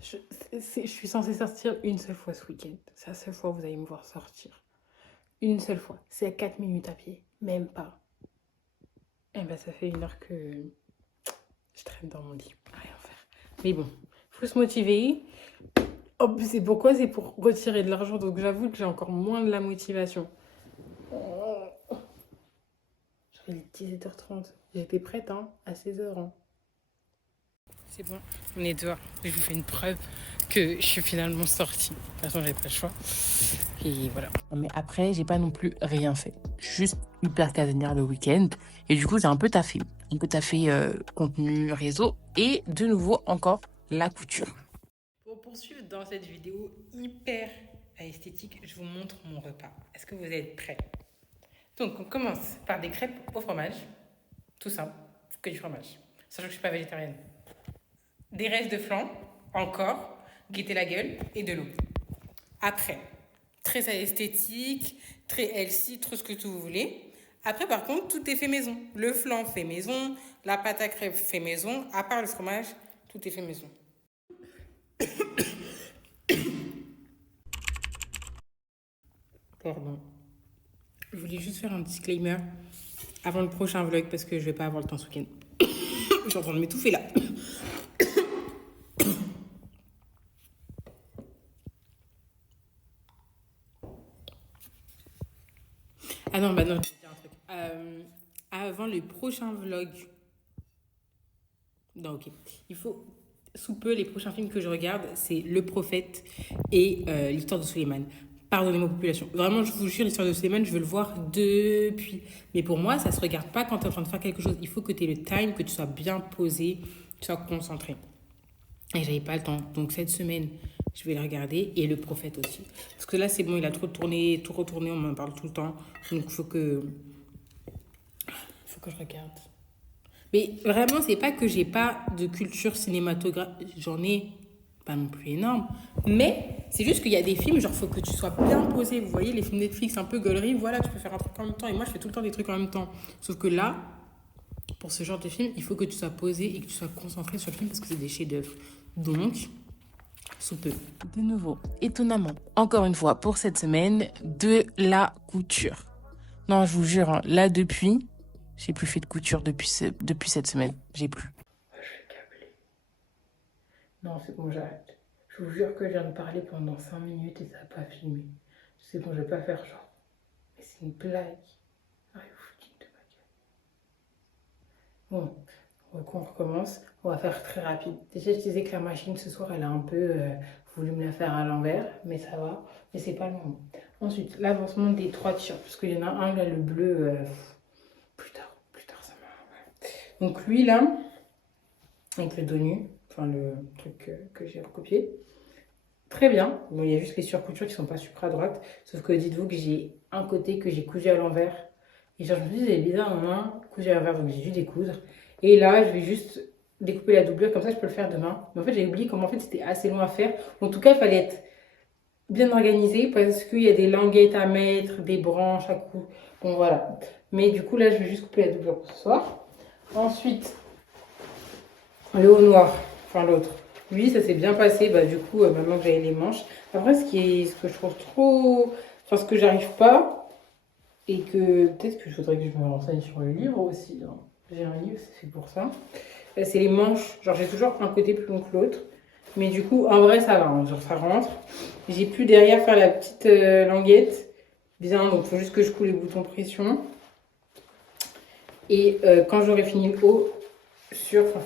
Je suis censée sortir une seule fois ce week-end. C'est la seule fois où vous allez me voir sortir. Une seule fois. C'est à 4 minutes à pied. Même pas. Et ben ça fait 1 heure que je traîne dans mon lit. Rien faire. Mais bon, faut se motiver. Oh, c'est pourquoi? C'est pour retirer de l'argent. Donc j'avoue que j'ai encore moins de la motivation. Il est 17h30. J'étais prête hein, à 16h. Hein. C'est bon, on est dehors. Je vous fais une preuve que je suis finalement sortie. De toute façon, j'avais pas le choix. Et voilà. Mais après, j'ai pas non plus rien fait. Juste hyper casanière le week-end. Et du coup, j'ai un peu taffé. Contenu réseau. Et de nouveau, encore la couture. Pour poursuivre dans cette vidéo hyper esthétique, je vous montre mon repas. Est-ce que vous êtes prêts? Donc, on commence par des crêpes au fromage. Tout simple, que du fromage. Sachant que je suis pas végétarienne. Des restes de flan, encore, guetter la gueule et de l'eau. Après, très esthétique, très healthy, tout ce que vous voulez. Après, par contre, tout est fait maison. Le flan fait maison, la pâte à crêpes fait maison, à part le fromage, tout est fait maison. Pardon. Je voulais juste faire un disclaimer avant le prochain vlog parce que je vais pas avoir le temps ce week-end. Je suis en train de m'étouffer là. Ah non, bah non, je vais dire un truc. Avant le prochain vlog. Non, ok. Il faut. Sous peu, les prochains films que je regarde, c'est Le Prophète et l'histoire de Suleiman. Pardonnez-moi, population. Vraiment, je vous jure, l'histoire de Suleiman, je veux le voir depuis. Mais pour moi, ça se regarde pas quand tu es en train de faire quelque chose. Il faut que tu aies le time, que tu sois bien posé, que tu sois concentré. Et j'avais pas le temps. Donc cette semaine, je vais le regarder. Et Le Prophète aussi. Parce que là, c'est bon, il a trop tourné, tout retourné, on m'en parle tout le temps. Donc il faut que je regarde. Mais vraiment, c'est pas que j'ai pas de culture cinématographique. J'en ai pas non plus énorme. Mais c'est juste qu'il y a des films, genre, faut que tu sois bien posé. Vous voyez, les films Netflix un peu gaulerie, voilà, tu peux faire un truc en même temps. Et moi, je fais tout le temps des trucs en même temps. Sauf que là, pour ce genre de film, il faut que tu sois posé et que tu sois concentré sur le film parce que c'est des chefs-d'œuvre. Donc, sous peu. De nouveau, étonnamment, encore une fois, pour cette semaine, de la couture. Non, je vous jure, hein, là, depuis, j'ai plus fait de couture depuis cette semaine. J'ai plus. Je vais câbler. Non, c'est bon, j'arrête. Je vous jure que je viens de parler pendant 5 minutes et ça n'a pas filmé. C'est bon, je vais pas faire genre. Mais c'est une blague. Arrête, vous foutez de ma gueule. Bon, on recommence. On va faire très rapide. Déjà, je disais que la machine ce soir, elle a un peu voulu me la faire à l'envers, mais ça va. Mais c'est pas le moment. Ensuite, l'avancement des 3 t-shirts, parce qu'il y en a un là, le bleu. Plus tard, ça m'a. Ouais. Donc lui là, avec le dos nu, enfin le truc que j'ai recopié. Très bien. Bon, il y a juste les surcoutures qui sont pas super à droite. Sauf que dites-vous que j'ai un côté que j'ai cousu à l'envers Et genre, je me suis dit, c'est bizarre, maman, cousu à l'envers, donc j'ai dû découdre. Et là, je vais juste découper la doublure, comme ça, je peux le faire demain. Mais en fait, j'ai oublié comment en fait, c'était assez long à faire. En tout cas, il fallait être bien organisé parce qu'il y a des languettes à mettre, des branches à couper. Bon, voilà. Mais du coup, là, je vais juste couper la doublure pour ce soir. Ensuite, le haut noir, enfin l'autre. Lui, ça s'est bien passé, bah, du coup, maintenant que j'avais les manches. Après, ce que je trouve trop... Enfin, ce que j'arrive pas, et que peut-être qu'il faudrait que je me renseigne sur le livre aussi. Hein. J'ai un livre, c'est fait pour ça. C'est les manches. Genre, j'ai toujours un côté plus long que l'autre. Mais du coup, en vrai, ça va. Hein. Genre, ça rentre. J'ai pu derrière faire la petite languette. Bien, donc il faut juste que je coule les boutons pression. Et quand j'aurai fini le haut, il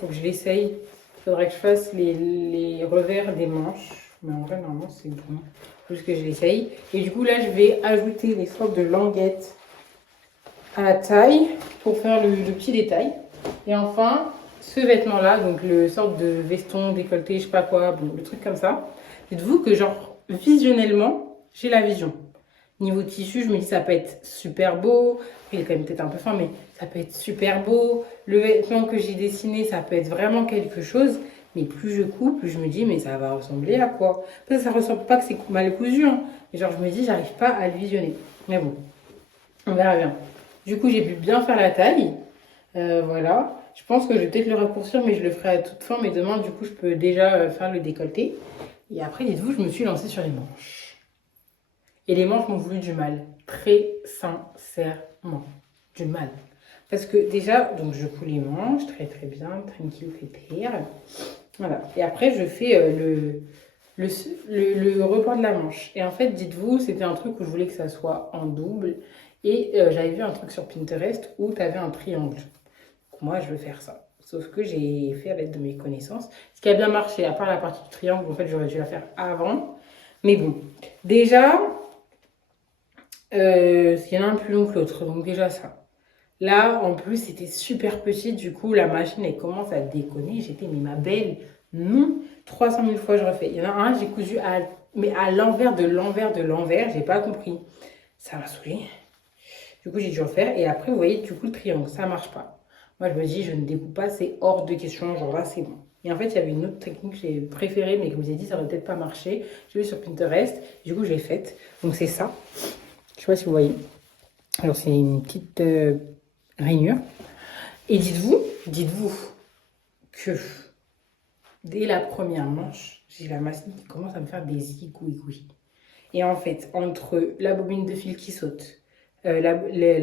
faut que je l'essaye. Il faudrait que je fasse les revers des manches. Mais en vrai, normalement, c'est bon. Il faut juste que je l'essaye. Et du coup, là, je vais ajouter les sortes de languettes à la taille pour faire le petit détail. Et enfin, ce vêtement-là, donc le sorte de veston, décolleté, je sais pas quoi, bon, le truc comme ça. Dites-vous que genre, visionnellement, j'ai la vision. Niveau tissu, je me dis ça peut être super beau. Il est quand même peut-être un peu fin, mais ça peut être super beau. Le vêtement que j'ai dessiné, ça peut être vraiment quelque chose. Mais plus je coupe, plus je me dis, mais ça va ressembler à quoi? Ça ressemble pas que c'est mal cousu. Hein. Mais genre, je me dis, j'arrive pas à le visionner. Mais bon, on verra bien. Du coup, j'ai pu bien faire la taille. Voilà. Je pense que je vais peut-être le raccourcir, mais je le ferai à toute fin. Mais demain, du coup, je peux déjà faire le décolleté. Et après, dites-vous, je me suis lancée sur les manches. Et les manches m'ont voulu du mal. Très sincèrement. Du mal. Parce que déjà, donc je coule les manches très très bien, tranquille, fétaire. Voilà. Et après, je fais le rebord de la manche. Et en fait, dites-vous, c'était un truc où je voulais que ça soit en double. Et j'avais vu un truc sur Pinterest où tu avais un triangle. Donc, moi, je veux faire ça. Sauf que j'ai fait à l'aide de mes connaissances. Ce qui a bien marché, à part la partie du triangle, en fait, j'aurais dû la faire avant. Mais bon, déjà, il y en a un plus long que l'autre. Donc déjà ça. Là, en plus, c'était super petit. Du coup, la machine, elle commence à déconner. J'étais, mais ma belle, non. 300 000 fois, je refais. Il y en a un, j'ai cousu mais à l'envers de l'envers de l'envers. J'ai pas compris. Ça m'a saoulée. Du coup, j'ai dû refaire. Et après, vous voyez, du coup, le triangle, ça marche pas. Moi, je me dis, je ne découpe pas. C'est hors de question. Genre là, c'est bon. Et en fait, il y avait une autre technique que j'ai préférée, mais comme je vous ai dit, ça aurait peut-être pas marché. J'ai vu sur Pinterest. Du coup, je l'ai faite. Donc, c'est ça. Je sais pas si vous voyez. Alors, c'est une petite... rainure. Et dites-vous que dès la première manche, j'ai la machine qui commence à me faire des zigouigouis. Et en fait, entre la bobine de fil qui saute, la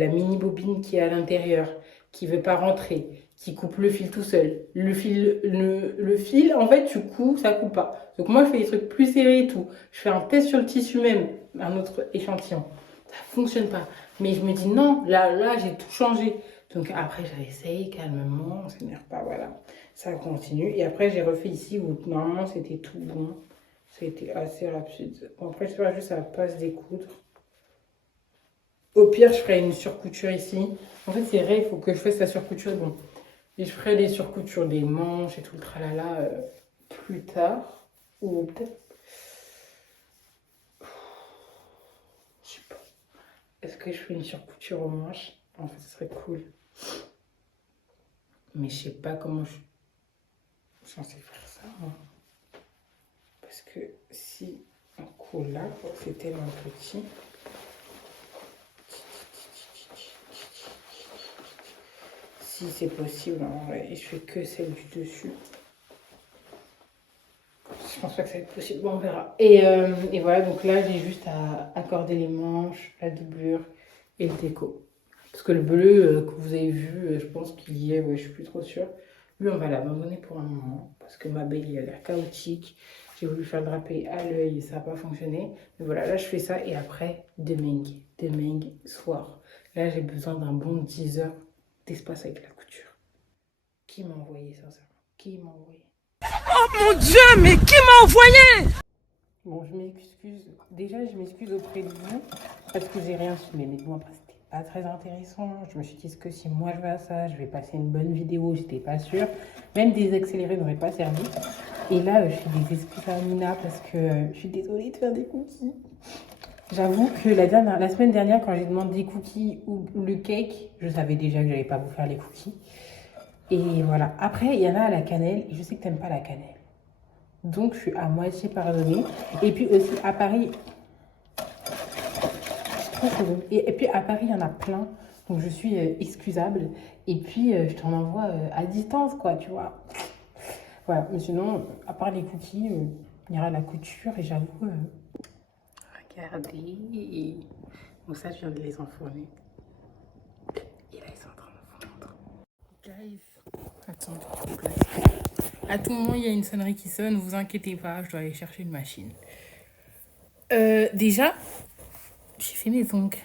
mini bobine qui est à l'intérieur, qui veut pas rentrer, qui coupe le fil tout seul, le fil, en fait, tu coupes, ça coupe pas. Donc moi, je fais des trucs plus serrés et tout. Je fais un test sur le tissu même, un autre échantillon. Ça fonctionne pas. Mais je me dis non, là j'ai tout changé. Donc après, j'essaye calmement, on s'énerve pas, voilà. Ça continue. Et après, j'ai refait ici où normalement c'était tout bon. C'était assez rapide. Bon, après, j'espère juste que ça va pas se découdre. Au pire, je ferai une surcouture ici. En fait, c'est vrai, il faut que je fasse la surcouture. Bon. Et je ferai les surcoutures des manches et tout le tralala plus tard. Ou peut-être. Je sais pas. Est-ce que je fais une surcouture aux manches? En fait, ce serait cool. Mais je sais pas comment je suis censée faire ça. Hein. Parce que si on coule là, c'est tellement petit. Si c'est possible, en vrai, et je fais que celle du dessus. Je pense pas que ça va être possible. Bon, on verra. Et voilà, donc là, j'ai juste à accorder les manches, la doublure et le déco. Parce que le bleu que vous avez vu, je pense qu'il y est, ouais, je suis plus trop sûre. Lui, on va l'abandonner pour un moment. Parce que ma belle, il a l'air chaotique. J'ai voulu faire draper à l'œil et ça n'a pas fonctionné. Mais voilà, là, je fais ça. Et après, demain soir. Là, j'ai besoin d'un bon 10 heures d'espace avec la couture. Qui m'a envoyé, sincèrement? Qui m'a envoyé? Oh mon Dieu, mais qui m'a envoyé? Bon, je m'excuse. Déjà, je m'excuse auprès de vous parce que j'ai rien filmé. Mais bon, après, c'était pas très intéressant. Je me suis dit, est-ce que si moi je vais à ça, je vais passer une bonne vidéo? J'étais pas sûre. Même des accélérés n'auraient pas servi. Et là, je fais des excuses à Nina parce que je suis désolée de faire des cookies. J'avoue que la semaine dernière, quand j'ai demandé des cookies ou le cake, je savais déjà que j'allais pas vous faire les cookies. Et voilà. Après, il y en a à la cannelle. Et je sais que t'aimes pas la cannelle. Donc, je suis à moitié pardonnée. Et puis aussi, à Paris... Et puis, à Paris, il y en a plein. Donc, je suis excusable. Et puis, je t'en envoie à distance, quoi, tu vois. Voilà. Mais sinon, à part les cookies, il y aura la couture. Et j'avoue... Regardez. Bon, ça, je viens de les enfourner. Et là, ils sont en train de fondre. Guys. Attends, à tout moment, il y a une sonnerie qui sonne. Ne vous inquiétez pas, je dois aller chercher une machine. Déjà, j'ai fait mes ongles.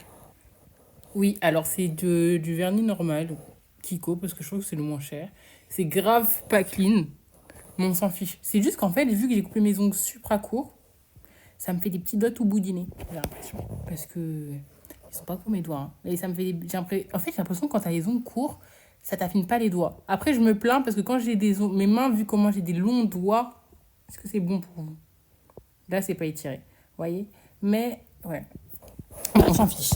Oui, alors c'est du vernis normal, Kiko, parce que je trouve que c'est le moins cher. C'est grave pas clean, mais on s'en fiche. C'est juste qu'en fait, vu que j'ai coupé mes ongles supra courts, ça me fait des petits dots au bout du nez, j'ai l'impression. Parce que ils sont pas courts mes doigts. Hein. Et ça me fait en fait, j'ai l'impression que quand t'as les ongles courts, ça t'affine pas les doigts. Après, je me plains parce que quand j'ai des ongles, mes mains, vu comment j'ai des longs doigts, est-ce que c'est bon pour vous? Là, c'est pas étiré, vous voyez? Mais, ouais, on s'en fiche.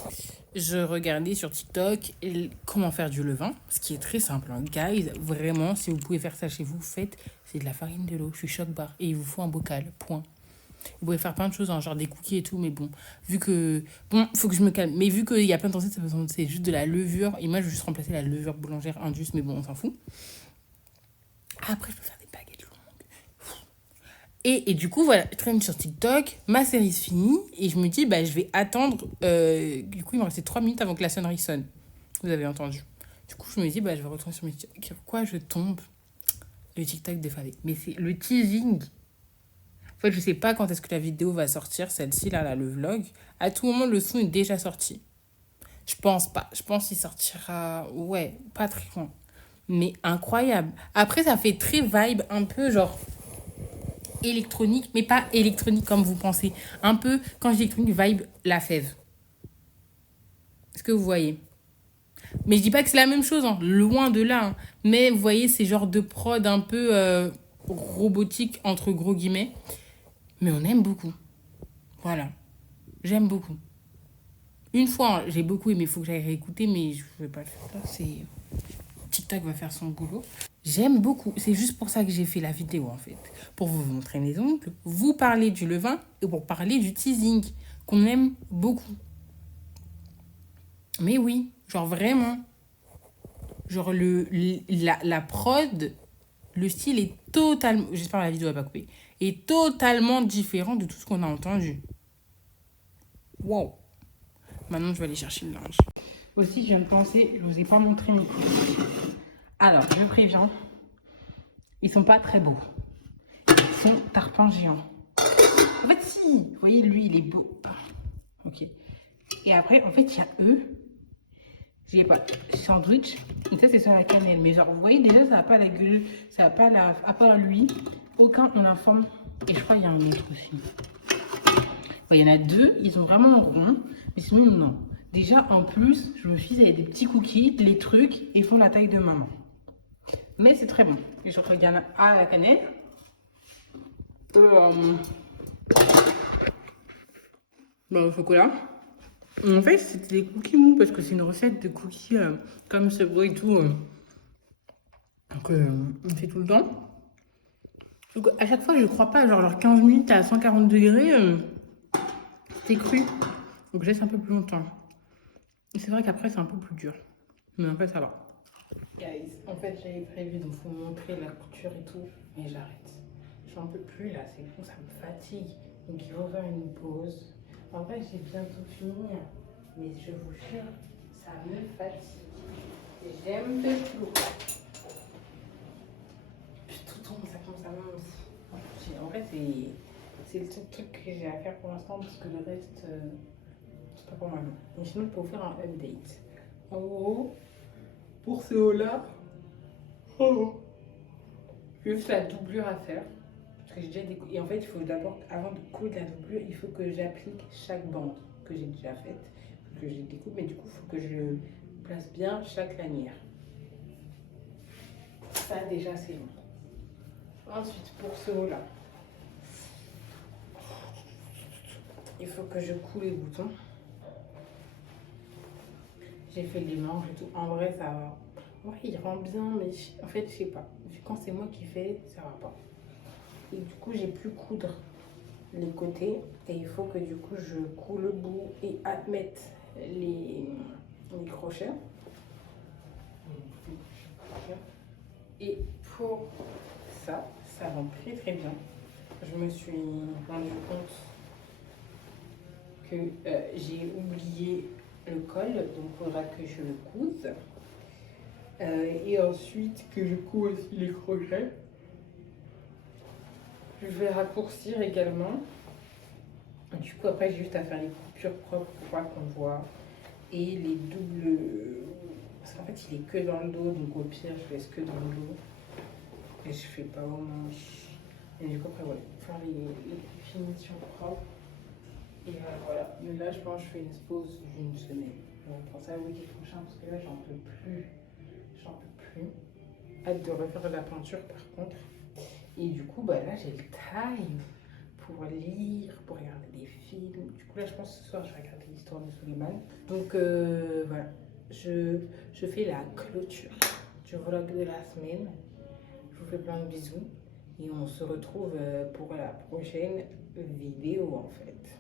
Je regardais sur TikTok comment faire du levain, ce qui est très simple. Hein. Guys, vraiment, si vous pouvez faire ça chez vous, faites. C'est de la farine, de l'eau, je suis choc barre. Et il vous faut un bocal, point. Vous pouvez faire plein de choses, hein, genre des cookies et tout, mais bon, vu que... Bon, faut que je me calme. Mais vu qu'il y a plein de recettes, c'est juste de la levure. Et moi, je vais juste remplacer la levure boulangère Indus, mais bon, on s'en fout. Après, je peux faire des baguettes longues. Et du coup, voilà, je traîne sur TikTok, ma série se finit, et je me dis, bah, je vais attendre... du coup, il me restait 3 minutes avant que la sonnerie sonne. Vous avez entendu. Du coup, je me dis, bah, je vais retourner sur mes TikTok. Quoi, je tombe? Le TikTok défavé. Mais c'est le teasing... En fait, je sais pas quand est-ce que la vidéo va sortir, celle-ci, là, le vlog. À tout moment, le son est déjà sorti. Je pense pas. Je pense qu'il sortira... Ouais, pas très loin. Mais incroyable. Après, ça fait très vibe, un peu genre électronique, mais pas électronique comme vous pensez. Un peu, quand je dis électronique, vibe la fève. Est-ce que vous voyez? Mais je dis pas que c'est la même chose, hein. Loin de là. Hein. Mais vous voyez, c'est genre de prod un peu robotique, entre gros guillemets. Mais on aime beaucoup. Voilà. J'aime beaucoup. Une fois, j'ai beaucoup aimé, il faut que j'aille réécouter, mais je ne vais pas le faire là. C'est... TikTok va faire son boulot. J'aime beaucoup. C'est juste pour ça que j'ai fait la vidéo, en fait. Pour vous montrer mes ongles, vous parler du levain et pour parler du teasing, qu'on aime beaucoup. Mais oui, genre vraiment. Genre la prod, le style est totalement... J'espère que la vidéo va pas couper. Est totalement différent de tout ce qu'on a entendu. Wow. Maintenant, je vais aller chercher le linge. Aussi, je viens de penser, je vous ai pas montré mes coups. Alors, je préviens, ils sont pas très beaux. Ils sont tarpins géants. En fait, si, vous voyez, lui, il est beau. Ok. Et après, en fait, il y a eux. J'ai pas sandwich. Et ça, c'est sur la cannelle. Mais genre, vous voyez, déjà, ça n'a pas la gueule. Ça n'a pas la... À part lui, aucun on la forme. Et je crois qu'il y a un autre aussi. Bon, il y en a 2. Ils sont vraiment ronds. Mais sinon, non. Déjà, en plus, je me suis dit, il y a des petits cookies, les trucs, ils font la taille de maman. Mais c'est très bon. Et je regarde à la cannelle. Au chocolat. En fait, c'était des cookies mous parce que c'est une recette de cookies comme ce bruit et tout. On fait tout le temps. Donc, à chaque fois, je crois pas, genre 15 minutes à 140 degrés, c'est cru. Donc, je laisse un peu plus longtemps. Et c'est vrai qu'après, c'est un peu plus dur. Mais en fait, ça va. Guys, en fait, j'avais prévu de vous montrer la couture et tout, mais j'arrête. J'en peux plus là, c'est bon, ça me fatigue. Donc, il faut faire une pause. En vrai, j'ai bientôt fini, mais je vous jure, ça me fatigue. J'aime de tout. Puis tout tombe, ça commence à monter. En fait, c'est le seul truc que j'ai à faire pour l'instant, parce que le reste, c'est pas pour moi. Mais sinon, je peux vous faire un update. En gros, pour ce haut-là, j'ai juste la doublure à faire. Parce que j'ai déjà découpé. Et en fait, il faut d'abord, avant de coudre la doublure, il faut que j'applique chaque bande que j'ai déjà faite, que j'ai découpé. Mais du coup, il faut que je place bien chaque lanière. Ça, déjà, c'est bon. Ensuite, pour ce haut-là, il faut que je coule les boutons. J'ai fait les manches et tout. En vrai, ça va. Ouais, il rend bien, mais en fait, je sais pas. Quand c'est moi qui fais, ça va pas. Et du coup, j'ai pu coudre les côtés. Et il faut que du coup, je coule le bout et mette les crochets. Et pour ça, ça rend très très bien. Je me suis rendu compte que j'ai oublié le col, donc il faudra que je le couse. Et ensuite que je couds aussi les crochets. Je vais raccourcir également. Du coup après j'ai juste à faire les coupures propres pour pas qu'on voit. Et les doubles... Parce qu'en fait il est que dans le dos, donc au pire je laisse que dans le dos. Et je fais pas aux manches. Et du coup après voilà, faire les finitions propres. Et voilà, mais là je pense que je fais une pause d'une semaine. Je reprends ça le week-end prochain parce que là j'en peux plus. J'en peux plus. Hâte de refaire la peinture par contre. Et du coup, bah là j'ai le time pour lire, pour regarder des films. Du coup là je pense que ce soir je vais regarder l'histoire de Suleiman. Donc voilà, je fais la clôture du vlog de la semaine. Je vous fais plein de bisous. Et on se retrouve pour la prochaine vidéo en fait.